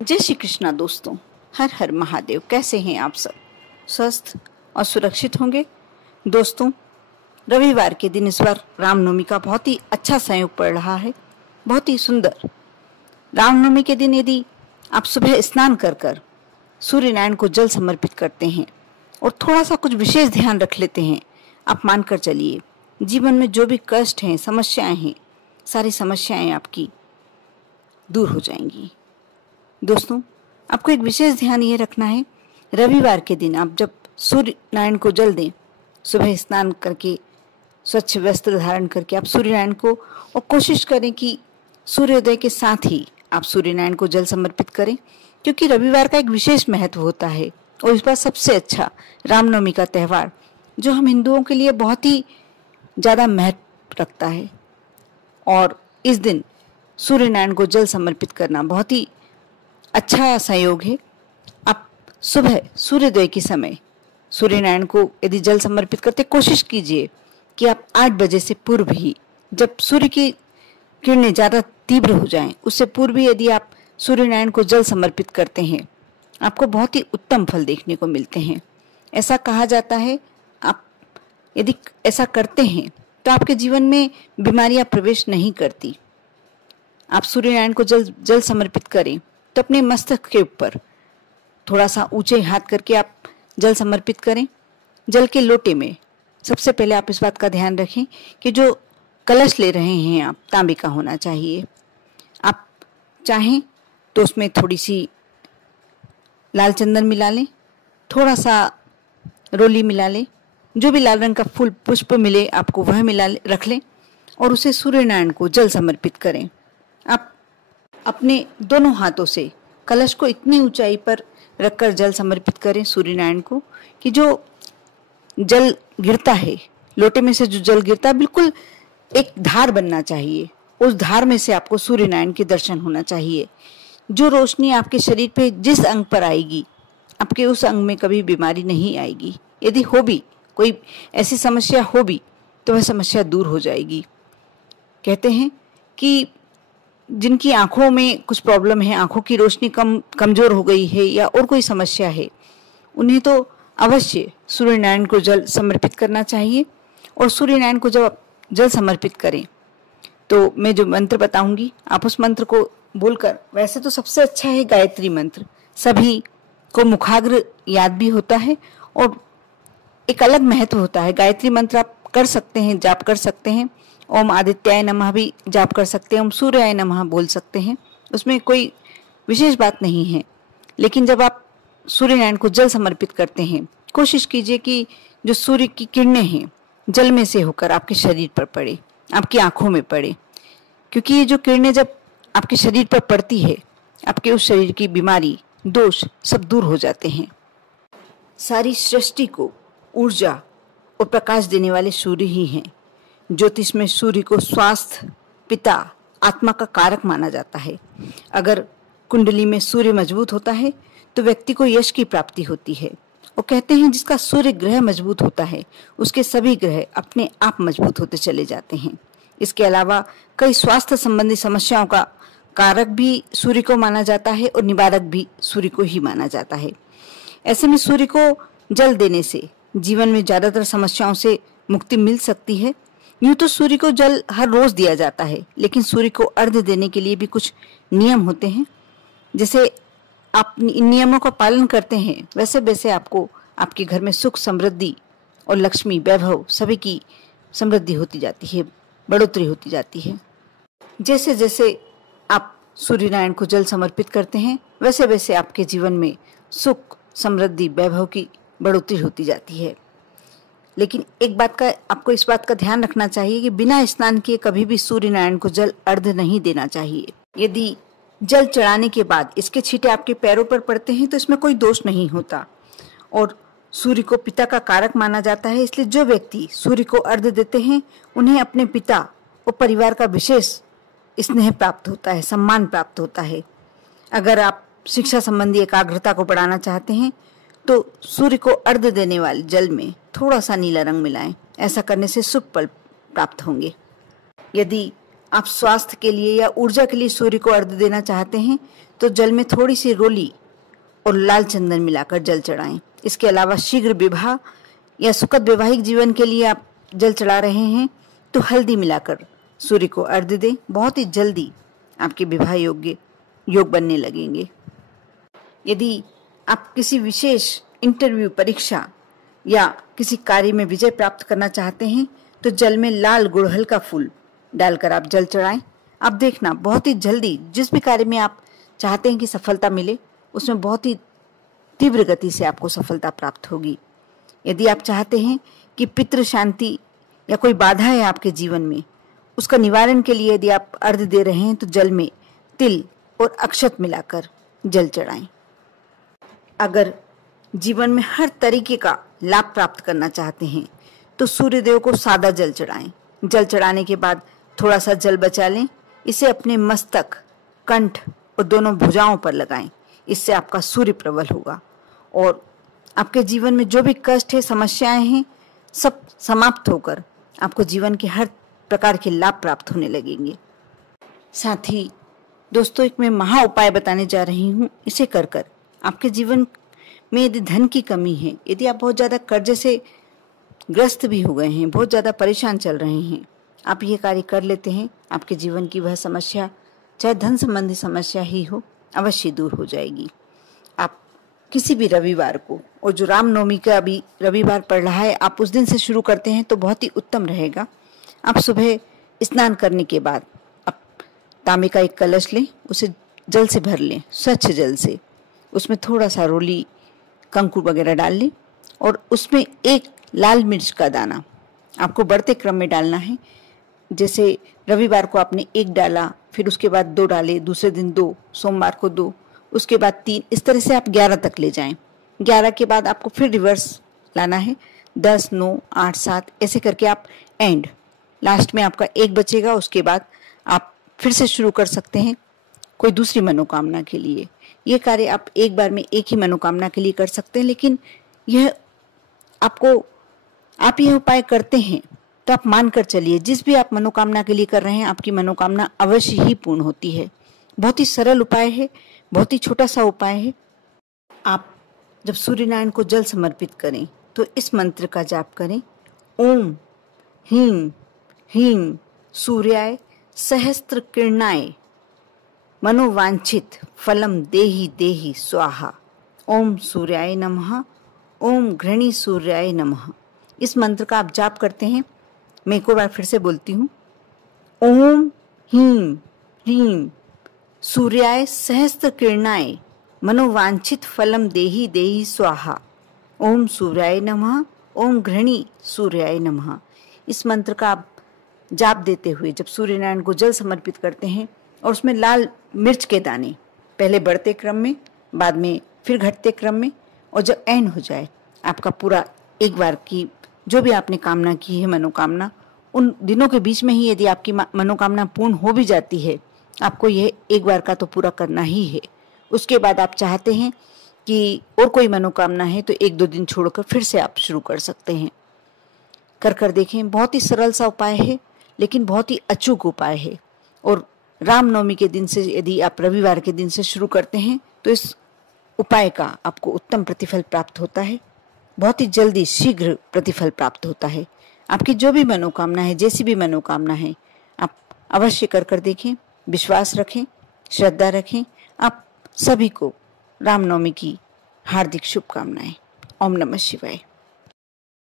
जय श्री कृष्णा दोस्तों। हर हर महादेव। कैसे हैं आप सब? स्वस्थ और सुरक्षित होंगे। दोस्तों, रविवार के दिन इस बार रामनवमी का बहुत ही अच्छा संयोग पड़ रहा है, बहुत ही सुंदर। रामनवमी के दिन यदि आप सुबह स्नान कर कर सूर्य नारायण को जल समर्पित करते हैं और थोड़ा सा कुछ विशेष ध्यान रख लेते हैं, आप मानकर चलिए जीवन में जो भी कष्ट हैं, समस्याएं हैं, सारी समस्याएं आपकी दूर हो जाएंगी। दोस्तों, आपको एक विशेष ध्यान ये रखना है, रविवार के दिन आप जब सूर्य नारायण को जल दें, सुबह स्नान करके स्वच्छ वस्त्र धारण करके आप सूर्य नारायण को, और कोशिश करें कि सूर्योदय के साथ ही आप सूर्य नारायण को जल समर्पित करें, क्योंकि रविवार का एक विशेष महत्व होता है। और इस बार सबसे अच्छा रामनवमी का त्यौहार जो हम हिंदुओं के लिए बहुत ही ज़्यादा महत्व रखता है, और इस दिन सूर्य नारायण को जल समर्पित करना बहुत ही अच्छा संयोग है। आप सुबह सूर्योदय के समय सूर्य नारायण को यदि जल समर्पित करते, कोशिश कीजिए कि आप 8 बजे से पूर्व ही, जब सूर्य की किरणें ज़्यादा तीव्र हो जाएं, उससे पूर्व ही यदि आप सूर्य नारायण को जल समर्पित करते हैं, आपको बहुत ही उत्तम फल देखने को मिलते हैं। ऐसा कहा जाता है, आप यदि ऐसा करते हैं तो आपके जीवन में बीमारियां प्रवेश नहीं करती। आप सूर्य नारायण को जल समर्पित करें तो अपने मस्तक के ऊपर थोड़ा सा ऊंचे हाथ करके आप जल समर्पित करें। जल के लोटे में सबसे पहले आप इस बात का ध्यान रखें कि जो कलश ले रहे हैं आप, तांबे का होना चाहिए। आप चाहें तो उसमें थोड़ी सी लाल चंदन मिला लें, थोड़ा सा रोली मिला लें, जो भी लाल रंग का फूल पुष्प मिले आपको वह रख लें, और उसे सूर्य नारायण को जल समर्पित करें। आप अपने दोनों हाथों से कलश को इतनी ऊंचाई पर रखकर जल समर्पित करें सूर्य नारायण को कि जो जल गिरता है, लोटे में से जो जल गिरता है, बिल्कुल एक धार बनना चाहिए। उस धार में से आपको सूर्य नारायण के दर्शन होना चाहिए। जो रोशनी आपके शरीर पे जिस अंग पर आएगी, आपके उस अंग में कभी बीमारी नहीं आएगी। यदि हो भी कोई ऐसी समस्या हो भी तो वह समस्या दूर हो जाएगी। कहते हैं कि जिनकी आंखों में कुछ प्रॉब्लम है, आंखों की रोशनी कमजोर हो गई है या और कोई समस्या है, उन्हें तो अवश्य सूर्य नारायण को जल समर्पित करना चाहिए। और सूर्य नारायण को जब आप जल समर्पित करें तो मैं जो मंत्र बताऊंगी, आप उस मंत्र को बोलकर, वैसे तो सबसे अच्छा है गायत्री मंत्र, सभी को मुखाग्र याद भी होता है और एक अलग महत्व होता है। गायत्री मंत्र आप कर सकते हैं, जाप कर सकते हैं, ओम आदित्याय नमः भी जाप कर सकते हैं, ओम सूर्याय नमः बोल सकते हैं, उसमें कोई विशेष बात नहीं है। लेकिन जब आप सूर्य नारायण को जल समर्पित करते हैं, कोशिश कीजिए कि जो सूर्य की किरणें हैं जल में से होकर आपके शरीर पर पड़े, आपकी आंखों में पड़े, क्योंकि ये जो किरणें जब आपके शरीर पर पड़ती है, आपके उस शरीर की बीमारी, दोष सब दूर हो जाते हैं। सारी सृष्टि को ऊर्जा और प्रकाश देने वाले सूर्य ही हैं। ज्योतिष में सूर्य को स्वास्थ्य, पिता, आत्मा का कारक माना जाता है। अगर कुंडली में सूर्य मजबूत होता है तो व्यक्ति को यश की प्राप्ति होती है। और कहते हैं जिसका सूर्य ग्रह मजबूत होता है उसके सभी ग्रह अपने आप मजबूत होते चले जाते हैं। इसके अलावा कई स्वास्थ्य संबंधी समस्याओं का कारक भी सूर्य को माना जाता है और निवारक भी सूर्य को ही माना जाता है। ऐसे में सूर्य को जल देने से जीवन में ज्यादातर समस्याओं से मुक्ति मिल सकती है। यूं तो सूर्य को जल हर रोज दिया जाता है, लेकिन सूर्य को अर्घ्य देने के लिए भी कुछ नियम होते हैं। जैसे आप इन नियमों का पालन करते हैं, वैसे वैसे आपको आपके घर में सुख, समृद्धि और लक्ष्मी, वैभव सभी की समृद्धि होती जाती है, बढ़ोतरी होती जाती है। जैसे जैसे आप सूर्य नारायण को जल समर्पित करते हैं, वैसे वैसे आपके जीवन में सुख, समृद्धि, वैभव की बढ़ोतरी होती जाती है। लेकिन एक बात का आपको इस बात का ध्यान रखना चाहिए कि बिना स्नान किए कभी भी सूर्य नारायण को जल अर्घ्य नहीं देना चाहिए। यदि जल चढ़ाने के बाद इसके छींटे आपके पैरों पर पड़ते हैं तो इसमें कोई दोष नहीं होता, और सूर्य को पिता का कारक माना जाता है। इसलिए जो व्यक्ति सूर्य को अर्घ्य देते हैं उन्हें अपने पिता और परिवार का विशेष स्नेह प्राप्त होता है, सम्मान प्राप्त होता है। अगर आप शिक्षा संबंधी एकाग्रता को बढ़ाना चाहते हैं तो सूर्य को अर्घ्य देने वाले जल में थोड़ा सा नीला रंग मिलाएं। ऐसा करने से शुभ फल प्राप्त होंगे। यदि आप स्वास्थ्य के लिए या ऊर्जा के लिए सूर्य को अर्घ्य देना चाहते हैं तो जल में थोड़ी सी रोली और लाल चंदन मिलाकर जल चढ़ाएं। इसके अलावा शीघ्र विवाह या सुखद वैवाहिक जीवन के लिए आप जल चढ़ा रहे हैं तो हल्दी मिलाकर सूर्य को अर्घ्य दें। बहुत ही जल्दी आपके विवाह योग्य योग बनने लगेंगे। यदि आप किसी विशेष इंटरव्यू, परीक्षा या किसी कार्य में विजय प्राप्त करना चाहते हैं तो जल में लाल गुड़हल का फूल डालकर आप जल चढ़ाएं। आप देखना बहुत ही जल्दी जिस भी कार्य में आप चाहते हैं कि सफलता मिले, उसमें बहुत ही तीव्र गति से आपको सफलता प्राप्त होगी। यदि आप चाहते हैं कि पितृ शांति या कोई बाधा है आपके जीवन में, उसका निवारण के लिए यदि आप अर्घ्य दे रहे हैं तो जल में तिल और अक्षत मिलाकर जल चढ़ाएं। अगर जीवन में हर तरीके का लाभ प्राप्त करना चाहते हैं तो सूर्यदेव को सादा जल चढ़ाएं। जल चढ़ाने के बाद थोड़ा सा जल बचा लें। इसे अपने मस्तक, कंठ और दोनों भुजाओं पर लगाएं। इससे आपका सूर्य प्रबल होगा और आपके जीवन में जो भी कष्ट है, समस्याएं हैं, सब समाप्त होकर आपको जीवन के हर प्रकार के लाभ प्राप्त होने लगेंगे। साथ ही दोस्तों, एक मैं महा उपाय बताने जा रही हूँ। इसे कर कर आपके जीवन में यदि धन की कमी है, यदि आप बहुत ज़्यादा कर्जे से ग्रस्त भी हो गए हैं, बहुत ज़्यादा परेशान चल रहे हैं, आप ये कार्य कर लेते हैं, आपके जीवन की वह समस्या, चाहे धन संबंधी समस्या ही हो, अवश्य दूर हो जाएगी। आप किसी भी रविवार को, और जो रामनवमी का अभी रविवार पड़ रहा है, आप उस दिन से शुरू करते हैं तो बहुत ही उत्तम रहेगा। आप सुबह स्नान करने के बाद आप तांबे का एक कलश लें, उसे जल से भर लें, स्वच्छ जल से। उसमें थोड़ा सा रोली, कंकु वगैरह डाल लें और उसमें एक लाल मिर्च का दाना आपको बढ़ते क्रम में डालना है। जैसे रविवार को आपने 1 डाला, फिर उसके बाद 2 डाले, दूसरे दिन 2, सोमवार को 2, उसके बाद 3, इस तरह से आप 11 तक ले जाएं। 11 के बाद आपको फिर रिवर्स लाना है, 10, 9, 8, 7, ऐसे करके आप एंड लास्ट में आपका 1 बचेगा। उसके बाद आप फिर से शुरू कर सकते हैं कोई दूसरी मनोकामना के लिए। ये कार्य आप एक बार में एक ही मनोकामना के लिए कर सकते हैं, लेकिन यह आप यह उपाय करते हैं तो आप मान कर चलिए, जिस भी आप मनोकामना के लिए कर रहे हैं, आपकी मनोकामना अवश्य ही पूर्ण होती है। बहुत ही सरल उपाय है, बहुत ही छोटा सा उपाय है। आप जब सूर्य नारायण को जल समर्पित करें तो इस मंत्र का जाप करें, ओम ह्रीं ह्रीं सूर्याय सहस्त्र किरणाय मनोवांछित फलम देहि देहि स्वाहा। ओम सूर्याय नमः, ओम घृणी सूर्याय नमः। इस मंत्र का आप जाप करते हैं। मैं एक और बार फिर से बोलती हूँ, ओम ह्रीं ह्रीं सूर्याय सहस्त्र किरणाय मनोवांछित फलम देहि देहि स्वाहा। ओम सूर्याय नमः, ओम घृणी सूर्याय नमः। इस मंत्र का आप जाप देते हुए जब सूर्य नारायण को जल समर्पित करते हैं और उसमें लाल मिर्च के दाने पहले बढ़ते क्रम में, बाद में फिर घटते क्रम में, और जब एंड हो जाए आपका पूरा एक बार की जो भी आपने कामना की है मनोकामना, उन दिनों के बीच में ही यदि आपकी मनोकामना पूर्ण हो भी जाती है, आपको यह एक बार का तो पूरा करना ही है। उसके बाद आप चाहते हैं कि और कोई मनोकामना है तो 1-2 दिन छोड़कर फिर से आप शुरू कर सकते हैं। कर देखें, बहुत ही सरल सा उपाय है, लेकिन बहुत ही अचूक उपाय है। और रामनवमी के दिन से यदि आप रविवार के दिन से शुरू करते हैं तो इस उपाय का आपको उत्तम प्रतिफल प्राप्त होता है। बहुत ही जल्दी शीघ्र प्रतिफल प्राप्त होता है। आपकी जो भी मनोकामना है, जैसी भी मनोकामना है, आप अवश्य कर देखें, विश्वास रखें, श्रद्धा रखें। आप सभी को रामनवमी की हार्दिक शुभकामनाएं। ओम नमः शिवाय।